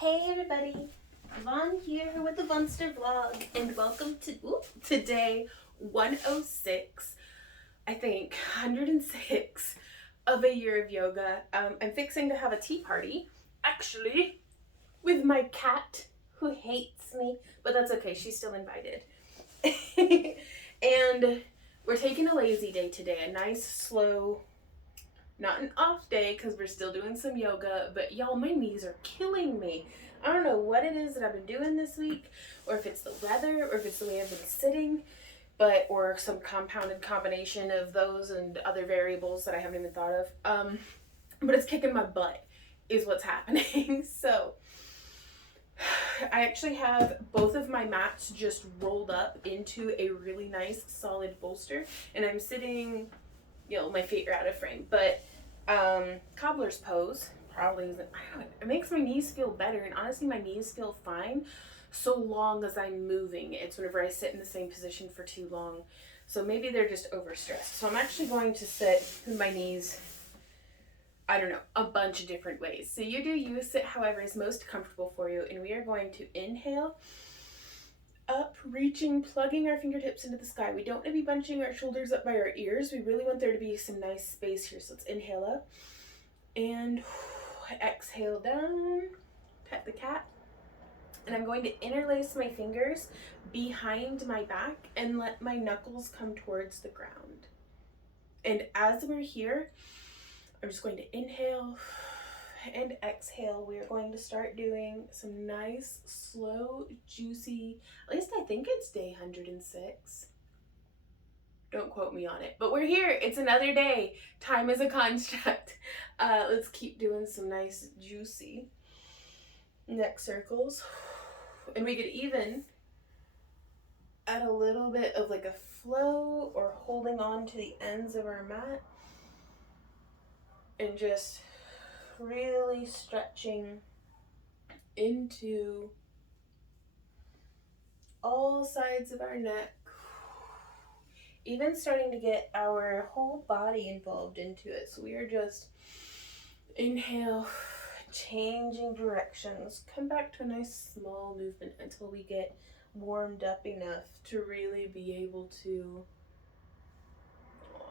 Hey everybody, Vaughn here with the Vonster vlog, and welcome to today 106, I think 106 of a year of yoga. I'm fixing to have a tea party, actually, with my cat who hates me, but that's okay, she's still invited. And we're taking a lazy day today, a nice slow, not an off day because we're still doing some yoga, but y'all, my knees are killing me. I don't know what it is that I've been doing this week, or if it's the weather, or if it's the way I've been sitting, or some compounded combination of those and other variables that I haven't even thought of. But it's kicking my butt is what's happening. So I actually have both of my mats just rolled up into a really nice solid bolster, and I'm sitting, my feet are out of frame, but cobbler's pose probably isn't, I don't know, it makes my knees feel better, and honestly my knees feel fine so long as I'm moving. It's whenever I sit in the same position for too long, so maybe they're just overstressed. So I'm actually going to sit with my knees, I don't know, a bunch of different ways. So you sit however is most comfortable for you, and we are going to inhale up, reaching, plugging our fingertips into the sky. We don't want to be bunching our shoulders up by our ears. We really want there to be some nice space here. So let's inhale up and exhale down, pet the cat. And I'm going to interlace my fingers behind my back and let my knuckles come towards the ground. And as we're here, I'm just going to inhale and exhale. We are going to start doing some nice, slow, juicy, at least I think it's day 106. Don't quote me on it, but we're here. It's another day. Time is a construct. Let's keep doing some nice, juicy neck circles. And we could even add a little bit of like a flow or holding on to the ends of our mat and just really stretching into all sides of our neck, even starting to get our whole body involved into it. So we are just inhale, changing directions, come back to a nice small movement until we get warmed up enough to really be able to,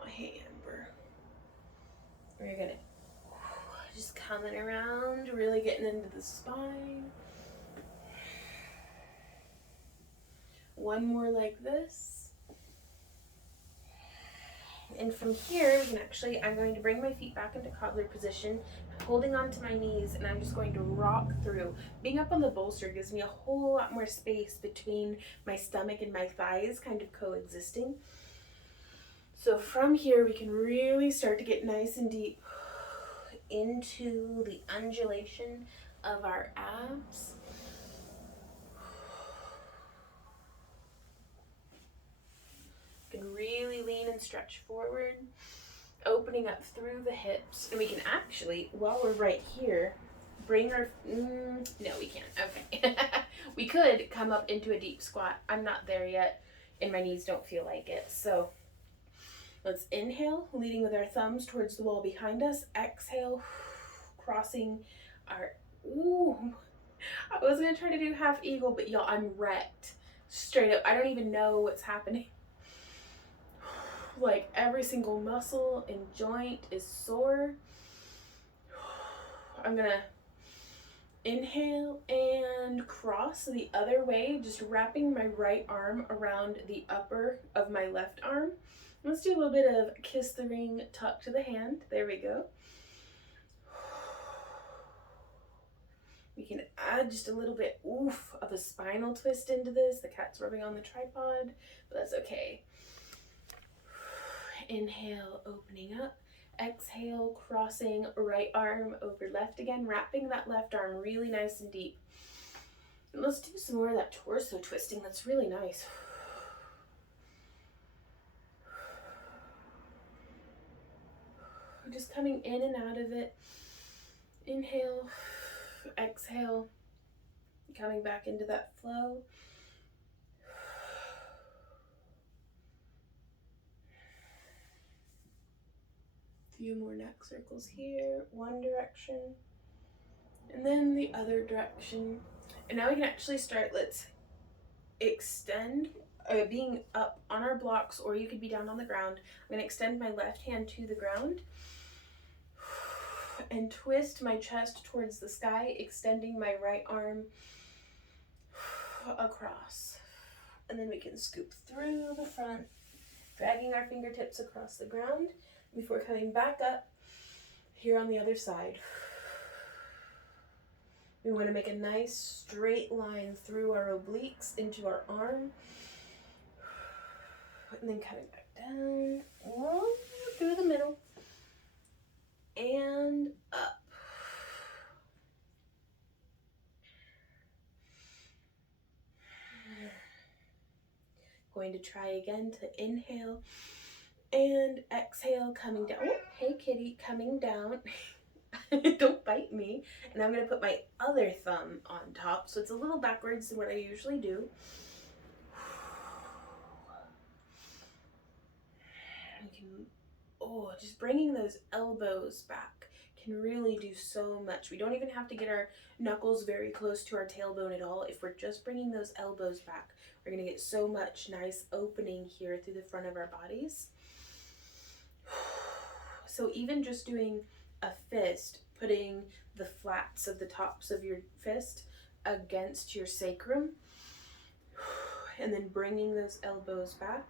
hey Amber, we're gonna just coming around, really getting into the spine. One more like this. And from here, we can actually, I'm going to bring my feet back into cobbler position, holding onto my knees, and I'm just going to rock through. Being up on the bolster gives me a whole lot more space between my stomach and my thighs kind of coexisting. So from here, we can really start to get nice and deep into the undulation of our abs. You can really lean and stretch forward, opening up through the hips. And we can actually, while we're right here, bring our, no we can't, okay. We could come up into a deep squat. I'm not there yet, and my knees don't feel like it. So let's inhale, leading with our thumbs towards the wall behind us. Exhale, crossing our, I was gonna try to do half eagle, but y'all, I'm wrecked. Straight up, I don't even know what's happening. Like every single muscle and joint is sore. I'm gonna inhale and cross the other way, just wrapping my right arm around the upper of my left arm. Let's do a little bit of kiss the ring, tuck to the hand. There we go. We can add just a little bit, of a spinal twist into this. The cat's rubbing on the tripod, but that's okay. Inhale, opening up. Exhale, crossing right arm over left again, wrapping that left arm really nice and deep. And let's do some more of that torso twisting. That's really nice. Just coming in and out of it. Inhale, exhale, coming back into that flow. Few more neck circles here, one direction, And then the other direction. And now we can actually start, let's extend, being up on our blocks, or you could be down on the ground. I'm going to extend my left hand to the ground and twist my chest towards the sky, extending my right arm across. And then we can scoop through the front, dragging our fingertips across the ground before coming back up here on the other side. We want to make a nice straight line through our obliques into our arm. And then coming back down, through the middle, and up. Going to try again to inhale and exhale, coming down. Oh, hey kitty, coming down. Don't bite me. And I'm going to put my other thumb on top, so it's a little backwards than what I usually do. We can, just bringing those elbows back can really do so much. We don't even have to get our knuckles very close to our tailbone at all. If we're just bringing those elbows back, we're going to get so much nice opening here through the front of our bodies. So even just doing a fist, putting the flats of the tops of your fist against your sacrum, and then bringing those elbows back.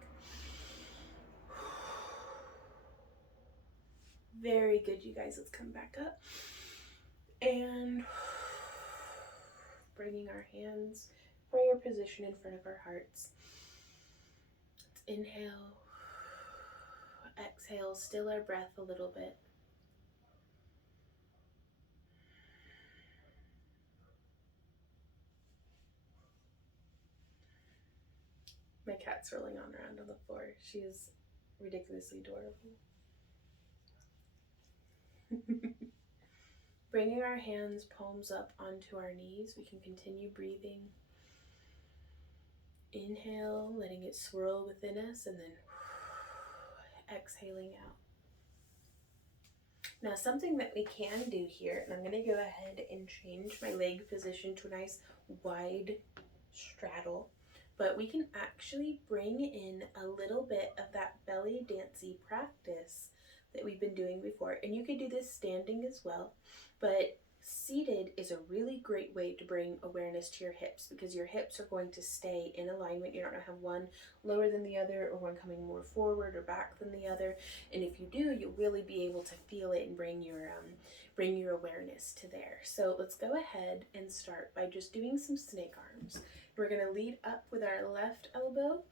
Very good, you guys. Let's come back up. And bringing our hands prayer position in front of our hearts. Let's inhale, exhale, still our breath a little bit. My cat's rolling on around on the floor. She is ridiculously adorable. Bringing our hands, palms up onto our knees, we can continue breathing. Inhale, letting it swirl within us, and then exhaling out. Now, something that we can do here, and I'm going to go ahead and change my leg position to a nice wide straddle, but we can actually bring in a little bit of that belly dancey practice that we've been doing before. And you could do this standing as well, but seated is a really great way to bring awareness to your hips, because your hips are going to stay in alignment. You're not going to have one lower than the other or one coming more forward or back than the other. And if you do, you'll really be able to feel it and bring your awareness to there. So let's go ahead and start by just doing some snake arms. We're going to lead up with our left elbow,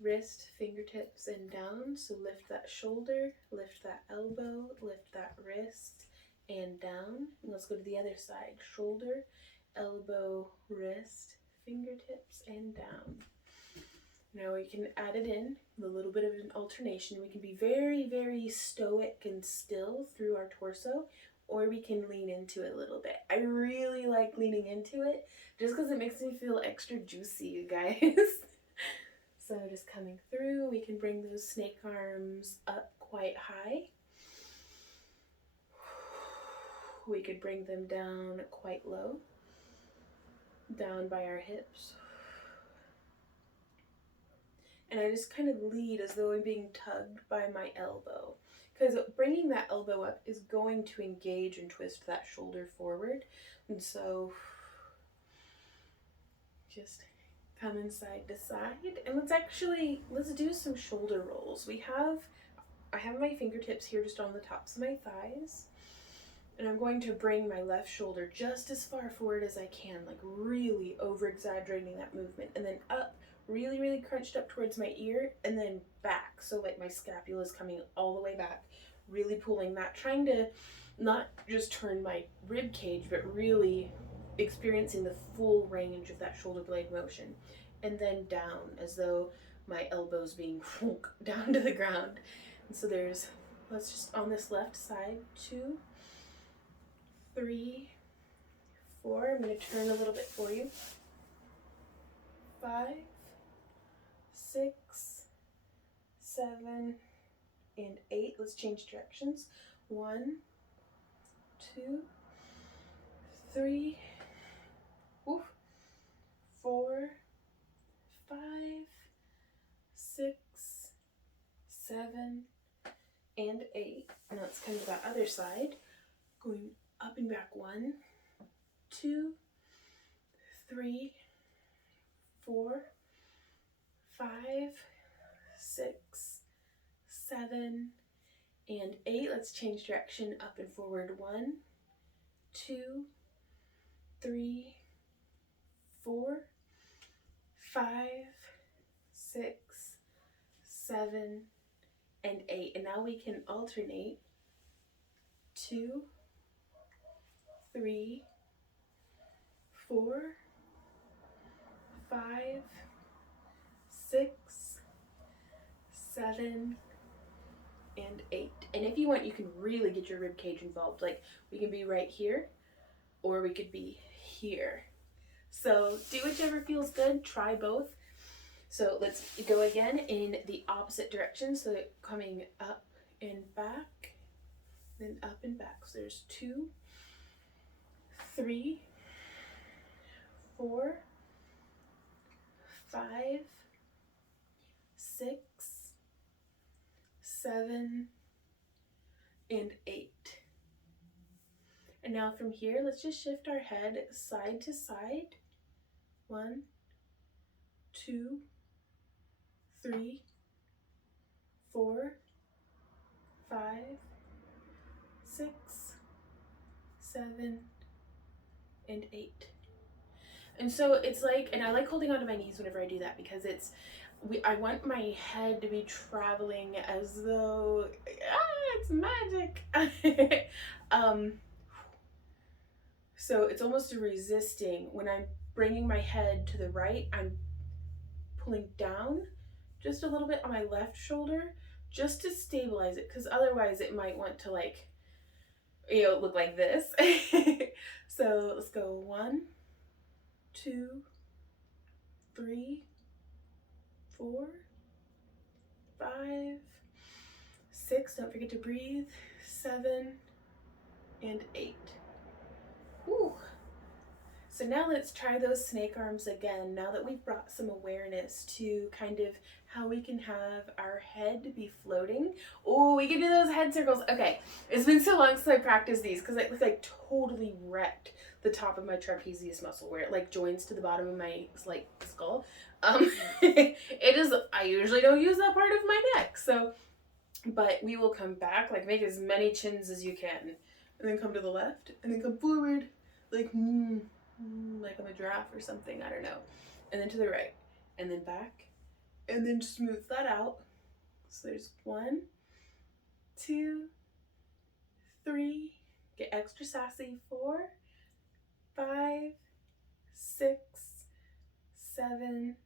wrist, fingertips, and down. So lift that shoulder, lift that elbow, lift that wrist, and down. And let's go to the other side. Shoulder, elbow, wrist, fingertips, and down. Now we can add it in with a little bit of an alternation. We can be very, very stoic and still through our torso, or we can lean into it a little bit. I really like leaning into it just because it makes me feel extra juicy, you guys. So just coming through, we can bring those snake arms up quite high. We could bring them down quite low, down by our hips. And I just kind of lead as though I'm being tugged by my elbow, because bringing that elbow up is going to engage and twist that shoulder forward. And so just coming side to side, and let's do some shoulder rolls. I have my fingertips here just on the tops of my thighs, and I'm going to bring my left shoulder just as far forward as I can, like really over exaggerating that movement, and then up, really, really crunched up towards my ear, and then back. So like my scapula is coming all the way back, really pulling that, trying to not just turn my rib cage, but really experiencing the full range of that shoulder blade motion. And then down, as though my elbows being down to the ground. And so let's just on this left side, 2, 3, 4. I'm going to turn a little bit for you. 5, 6, 7, and 8. Let's change directions. 1, 2, 3, woof, 4, 5, 6, 7, and 8. Now let's come to that other side. Going up and back. 1, 2, 3, 4, 5, 6, 7, and 8. Let's change direction, up and forward. 1, 2, 3, 4, 5, 6, 7, and 8. And now we can alternate. 2, 3, 4, 5, 6, 7, and 8. And if you want, you can really get your rib cage involved. Like, we can be right here, or we could be here. So do whichever feels good. Try both. So let's go again in the opposite direction. So coming up and back, then up and back. So there's 2, 3, 4, 5, 6, 7, and 8. And now from here, let's just shift our head side to side. 1, 2, 3, 4, 5, 6, 7, and 8. And so it's like, and I like holding onto my knees whenever I do that, because I want my head to be traveling as though, it's magic. So it's almost resisting. When I'm bringing my head to the right, I'm pulling down just a little bit on my left shoulder just to stabilize it, because otherwise it might want to, like, look like this. So let's go. 1, 2, 3, 4, 5, 6. Don't forget to breathe. 7, and 8. Whew. So now let's try those snake arms again, now that we've brought some awareness to kind of how we can have our head be floating. Oh, we can do those head circles. Okay, it's been so long since I practiced these, because I like totally wrecked the top of my trapezius muscle, where it like joins to the bottom of my like skull. I usually don't use that part of my neck, so, but we will come back, like make as many chins as you can, and then come to the left, and then come forward, like like I'm a giraffe or something, I don't know. And then to the right, and then back, and then smooth that out. So there's 1, 2, 3, get extra sassy. 4, 5, 6, 7,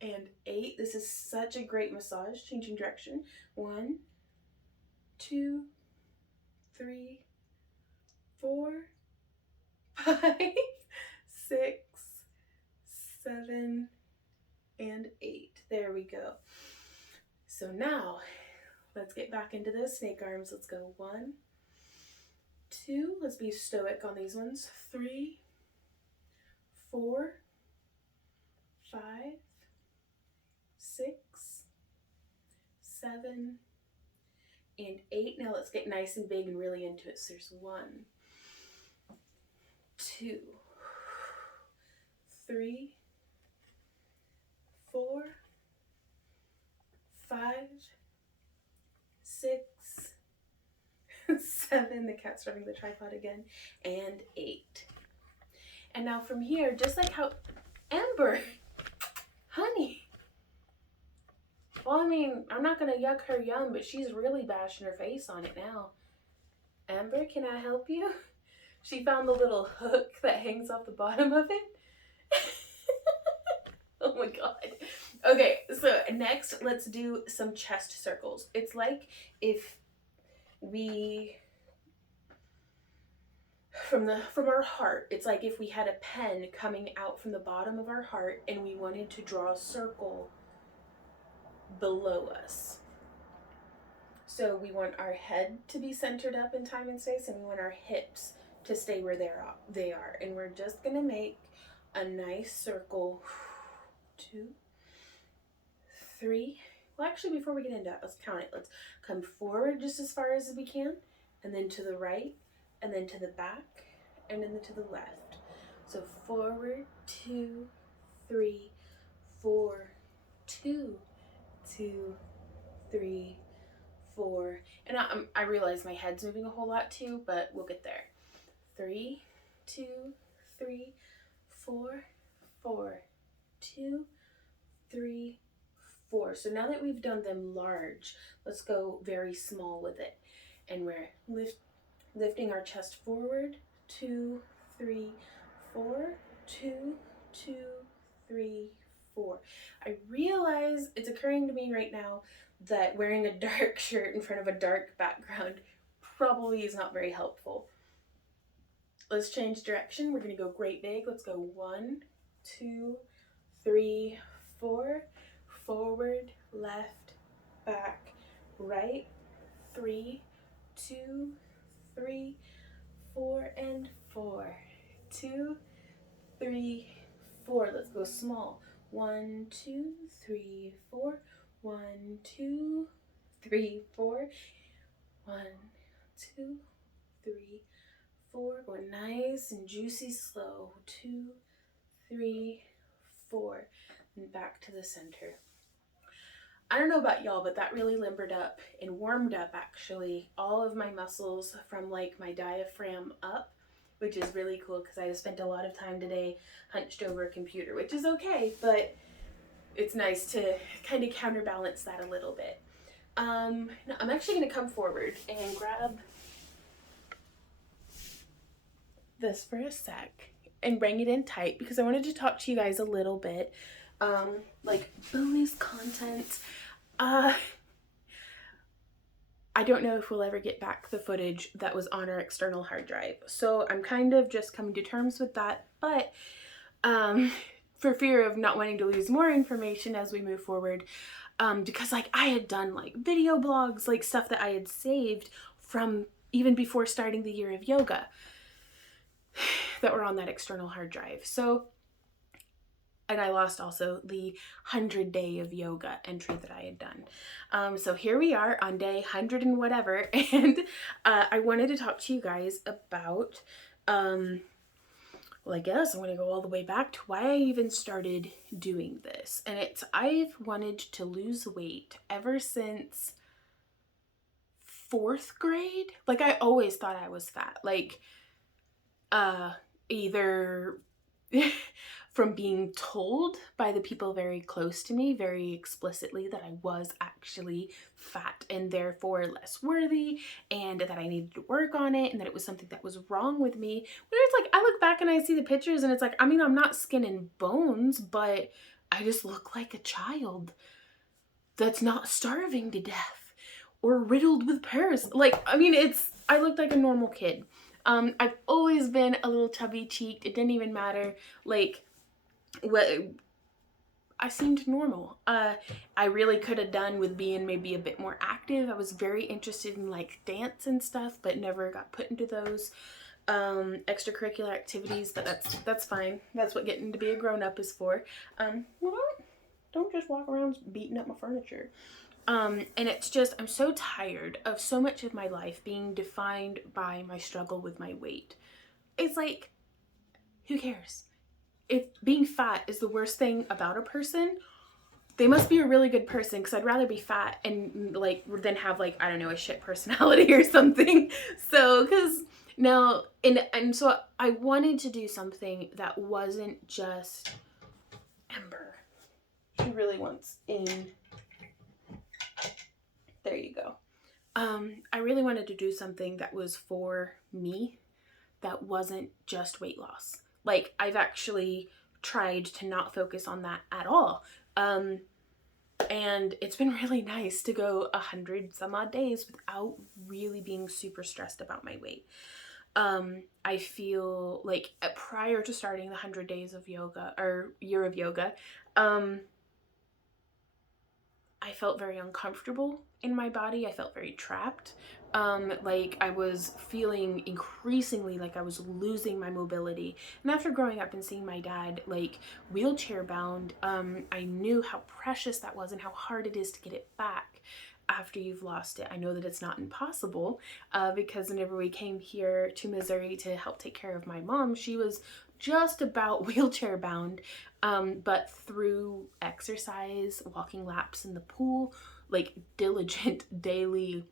and 8. This is such a great massage. Changing direction. 1, 2, 3, 4, 5, 6, 7, and 8. There we go. So now let's get back into those snake arms. Let's go. 1, 2. Let's be stoic on these ones. 3, 4, 5, 6, 7, and 8. Now let's get nice and big and really into it. So there's 1, 2, 3, 4, 5, 6, 7. The cat's rubbing the tripod again. And 8. And now from here, just like how Amber, honey. Well, I mean, I'm not gonna yuck her yum, but she's really bashing her face on it now. Amber, can I help you? She found the little hook that hangs off the bottom of it. Oh my god. Okay, so next let's do some chest circles. It's like if we, from our heart, it's like if we had a pen coming out from the bottom of our heart and we wanted to draw a circle below us. So we want our head to be centered up in time and space, and we want our hips to stay where they are. And we're just gonna make a nice circle. 2, 3. Well, actually, before we get into that, let's count it. Let's come forward just as far as we can, and then to the right, and then to the back, and then to the left. So forward, 2, 3, 4, 2, 2, 3, 4. And I realize my head's moving a whole lot too, but we'll get there. 3, 2, 3, 4, 4, 2, 3, 4. So now that we've done them large, let's go very small with it. And we're lifting our chest forward. 2, 3, 4, 2, 2, 3, 4. I realize it's occurring to me right now that wearing a dark shirt in front of a dark background probably is not very helpful. Let's change direction. We're gonna go great big. Let's go 1, 2, 3, 4. Forward, left, back, right. 3, 2, 3, 4, and 4. 2, 3, 4. Let's go small. 1, 2, 3, 4. 1, 2, 3, 4. 1, 2, 3, 4. Going nice and juicy, slow. 2, 3, 4. And back to the center. I don't know about y'all, but that really limbered up and warmed up actually all of my muscles from like my diaphragm up, which is really cool because I spent a lot of time today hunched over a computer, which is okay, but it's nice to kind of counterbalance that a little bit. Now I'm actually going to come forward and grab this for a sec and bring it in tight because I wanted to talk to you guys a little bit like bonus content. I don't know if we'll ever get back the footage that was on our external hard drive, so I'm kind of just coming to terms with that, but for fear of not wanting to lose more information as we move forward, because like I had done like video blogs, like stuff that I had saved from even before starting the year of yoga that were on that external hard drive. So, and I lost also the 100-day of yoga entry that I had done. So here we are on day 100 and whatever. And I wanted to talk to you guys about, well, I guess I'm going to go all the way back to why I even started doing this. And it's, I've wanted to lose weight ever since 4th grade. Like I always thought I was fat. Like either from being told by the people very close to me very explicitly that I was actually fat and therefore less worthy and that I needed to work on it and that it was something that was wrong with me. Where it's like, I look back and I see the pictures and it's like, I mean, I'm not skin and bones, but I just look like a child that's not starving to death or riddled with parasites. Like, I mean, I looked like a normal kid. I've always been a little chubby cheeked. It didn't even matter. Like, what I seemed normal. I really could have done with being maybe a bit more active. I was very interested in like dance and stuff, but never got put into those extracurricular activities. But that's fine. That's what getting to be a grown-up is for. Well, don't just walk around beating up my furniture. And it's just, I'm so tired of so much of my life being defined by my struggle with my weight. It's like, who cares? If being fat is the worst thing about a person, they must be a really good person, because I'd rather be fat and like than have like, I don't know, a shit personality or something. So, because now, and so I wanted to do something that wasn't just Ember. She really wants in. There you go. I really wanted to do something that was for me, that wasn't just weight loss. Like, I've actually tried to not focus on that at all. And it's been really nice to go 100 some odd days without really being super stressed about my weight. I feel like prior to starting the 100 days of yoga or year of yoga, I felt very uncomfortable in my body. I felt very trapped. Like I was feeling increasingly like I was losing my mobility. And after growing up and seeing my dad like wheelchair bound, I knew how precious that was and how hard it is to get it back after you've lost it. I know that it's not impossible, because whenever we came here to Missouri to help take care of my mom, she was just about wheelchair bound, but through exercise, walking laps in the pool, like diligent daily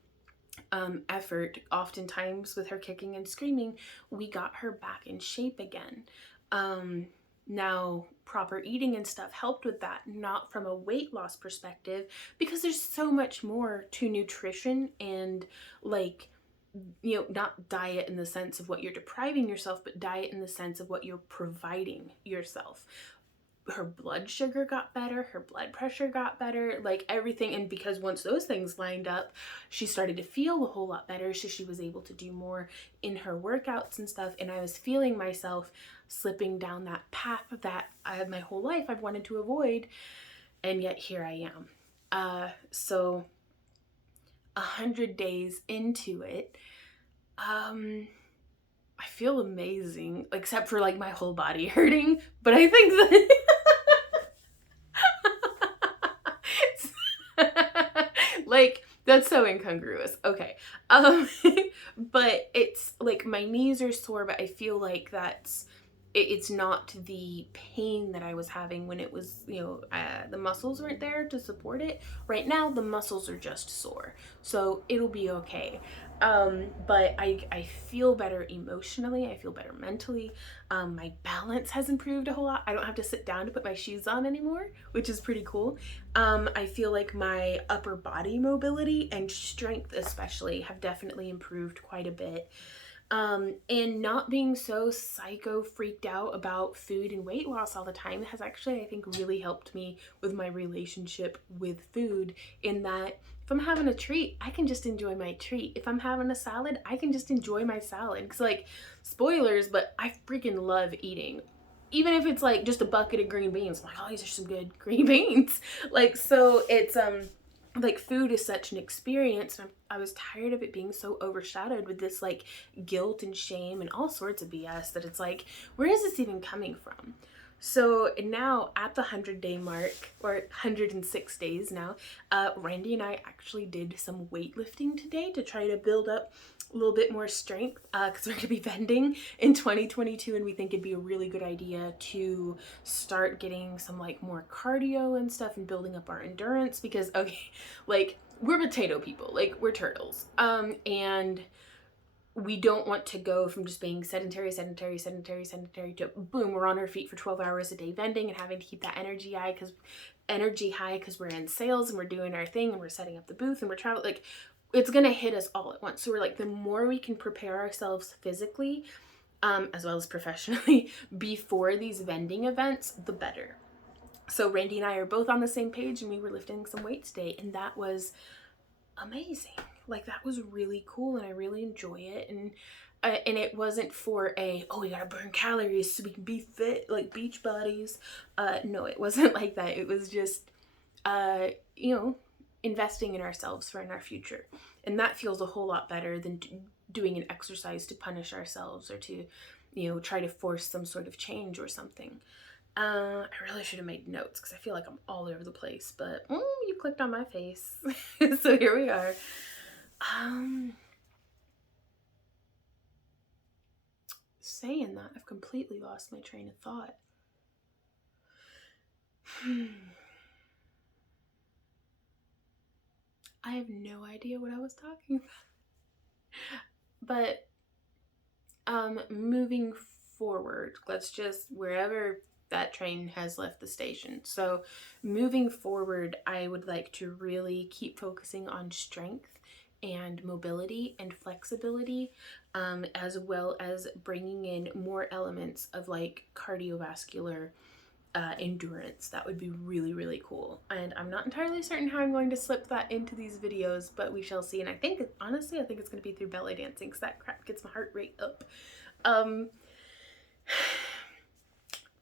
effort, oftentimes with her kicking and screaming, we got her back in shape again. Now, proper eating and stuff helped with that, not from a weight loss perspective, because there's so much more to nutrition and like, you know, not diet in the sense of what you're depriving yourself, but diet in the sense of what you're providing yourself. Her blood sugar got better, her blood pressure got better, like everything. And because once those things lined up, she started to feel a whole lot better, so she was able to do more in her workouts and stuff. And I was feeling myself slipping down that path that I had my whole life I've wanted to avoid, and yet here I am. So 100 days into it, I feel amazing, except for like my whole body hurting, but I think that like that's so incongruous. Okay. But it's like my knees are sore, but I feel like it's not the pain that I was having when it was, you know, the muscles weren't there to support it. Right now, the muscles are just sore, so it'll be okay. But I feel better emotionally. I feel better mentally. My balance has improved a whole lot. I don't have to sit down to put my shoes on anymore, which is pretty cool. I feel like my upper body mobility and strength especially have definitely improved quite a bit. And not being so psycho freaked out about food and weight loss all the time has actually, I think, really helped me with my relationship with food, in that if I'm having a treat, I can just enjoy my treat. If I'm having a salad, I can just enjoy my salad. Because, like, spoilers, but I freaking love eating. Even if it's like just a bucket of green beans, I'm like, oh, these are some good green beans. Like, so it's, like food is such an experience, and I was tired of it being so overshadowed with this like guilt and shame and all sorts of BS, that it's like, where is this even coming from? So now at the 100-day mark, or 106 days now, Randy and I actually did some weightlifting today to try to build up a little bit more strength, because we're going to be vending in 2022, and we think it'd be a really good idea to start getting some like more cardio and stuff and building up our endurance, because okay, like we're potato people, like we're turtles, and we don't want to go from just being sedentary to boom, we're on our feet for 12 hours a day vending and having to keep that energy high because we're in sales and we're doing our thing and we're setting up the booth and we're traveling. Like, it's gonna hit us all at once. So we're like, the more we can prepare ourselves physically, as well as professionally, before these vending events, the better. So Randy and I are both on the same page, and we were lifting some weights today, and that was amazing. Like, that was really cool, and I really enjoy it. And it wasn't for we gotta burn calories so we can be fit like beach bodies. No, it wasn't like that. It was just you know, investing in ourselves for in our future, and that feels a whole lot better than doing an exercise to punish ourselves, or to, you know, try to force some sort of change or something. I really should have made notes because I feel like I'm all over the place, but you clicked on my face. So here we are. Saying that, I've completely lost my train of thought. I have no idea what I was talking about. But moving forward, let's just, wherever that train has left the station. So moving forward, I would like to really keep focusing on strength and mobility and flexibility, as well as bringing in more elements of like cardiovascular endurance. That would be really, really cool. And I'm not entirely certain how I'm going to slip that into these videos, but we shall see. And I think, honestly, I think it's going to be through belly dancing, because that crap gets my heart rate up.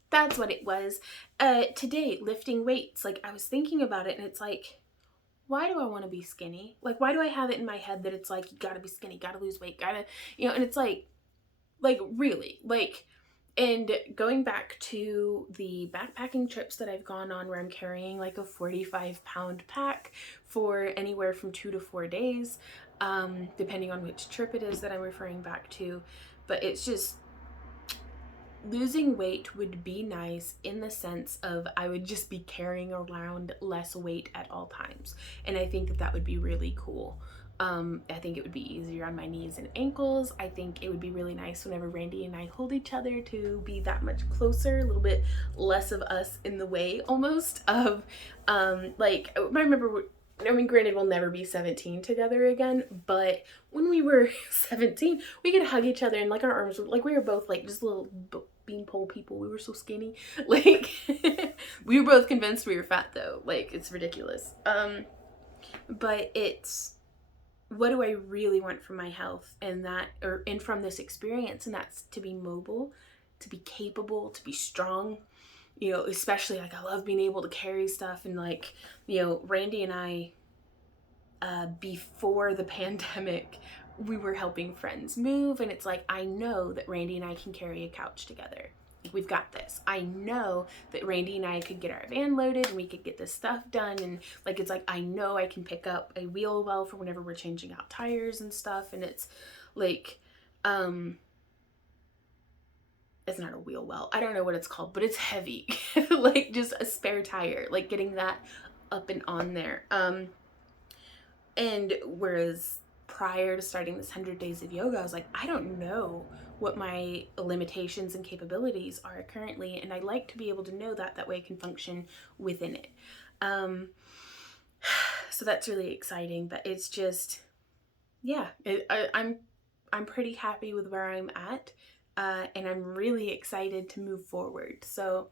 That's what it was. Today, lifting weights, like I was thinking about it, and it's like, why do I want to be skinny? Like, why do I have it in my head that it's like, you gotta be skinny, gotta lose weight, gotta, and it's like really, like, and going back to the backpacking trips that I've gone on where I'm carrying like a 45-pound pack for anywhere from 2 to 4 days, depending on which trip it is that I'm referring back to. But it's just, losing weight would be nice in the sense of I would just be carrying around less weight at all times. And I think that that would be really cool. I think it would be easier on my knees and ankles. I think it would be really nice whenever Randy and I hold each other to be that much closer, a little bit less of us in the way almost of, like, I remember, I mean, granted, we'll never be 17 together again, but when we were 17, we could hug each other and like our arms, like we were both like just little beanpole people. We were so skinny. Like, we were both convinced we were fat though. Like, it's ridiculous. But it's, what do I really want from my health and that, and from this experience, and that's to be mobile, to be capable, to be strong, especially like I love being able to carry stuff. And like, Randy and I, before the pandemic, we were helping friends move, and it's like, I know that Randy and I can carry a couch together. We've got this. I know that Randy and I could get our van loaded and we could get this stuff done. And like, it's like, I know I can pick up a wheel well for whenever we're changing out tires and stuff. And it's like, it's not a wheel well. I don't know what it's called, but it's heavy. Like just a spare tire, like getting that up and on there. And whereas prior to starting this 100 days of yoga, I was like, I don't know what my limitations and capabilities are currently, and I like to be able to know that way I can function within it. So that's really exciting, but it's just, yeah, I'm pretty happy with where I'm at, and I'm really excited to move forward. So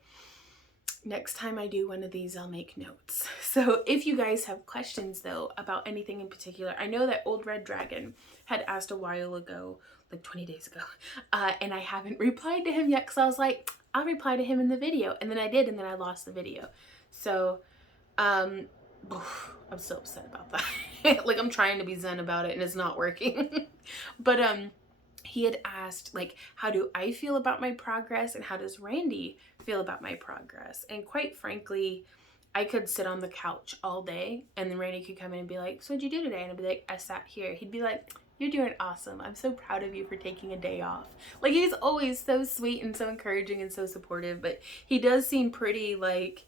next time I do one of these, I'll make notes. So if you guys have questions though about anything in particular, I know that Old Red Dragon had asked a while ago, like 20 days ago, and I haven't replied to him yet because I was like, I'll reply to him in the video, and then I did, and then I lost the video. So I'm so upset about that. Like, I'm trying to be zen about it and it's not working. But he had asked, like, how do I feel about my progress and how does Randy feel about my progress? And quite frankly, I could sit on the couch all day and then Randy could come in and be like, so what'd you do today? And I'd be like, I sat here. He'd be like, you're doing awesome. I'm so proud of you for taking a day off. Like, he's always so sweet and so encouraging and so supportive, but he does seem pretty like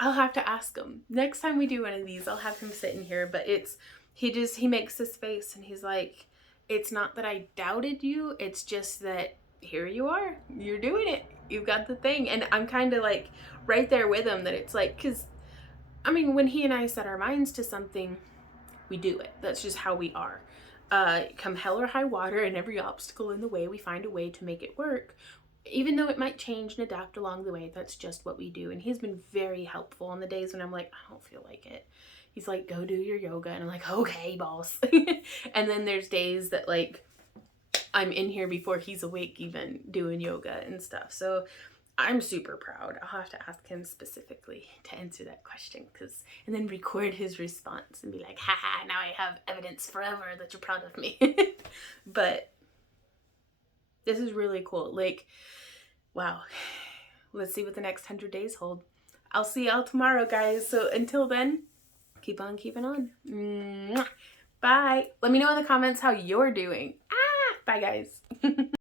I'll have to ask him. Next time we do one of these, I'll have him sit in here, but he makes this face and he's like, it's not that I doubted you, it's just that here you are, you're doing it, you've got the thing. And I'm kind of like right there with him, that it's like, because I mean, when he and I set our minds to something, we do it. That's just how we are. Come hell or high water, and every obstacle in the way, we find a way to make it work. Even though it might change and adapt along the way, that's just what we do. And he's been very helpful on the days when I'm like, I don't feel like it. He's like, go do your yoga. And I'm like, okay, boss. And then there's days that like I'm in here before he's awake even doing yoga and stuff. So I'm super proud. I'll have to ask him specifically to answer that question, and then record his response and be like, haha, now I have evidence forever that you're proud of me. But this is really cool. Like, wow. Let's see what the next 100 days hold. I'll see y'all tomorrow, guys. So until then, keep on keeping on. Mwah. Bye. Let me know in the comments how you're doing. Bye, guys.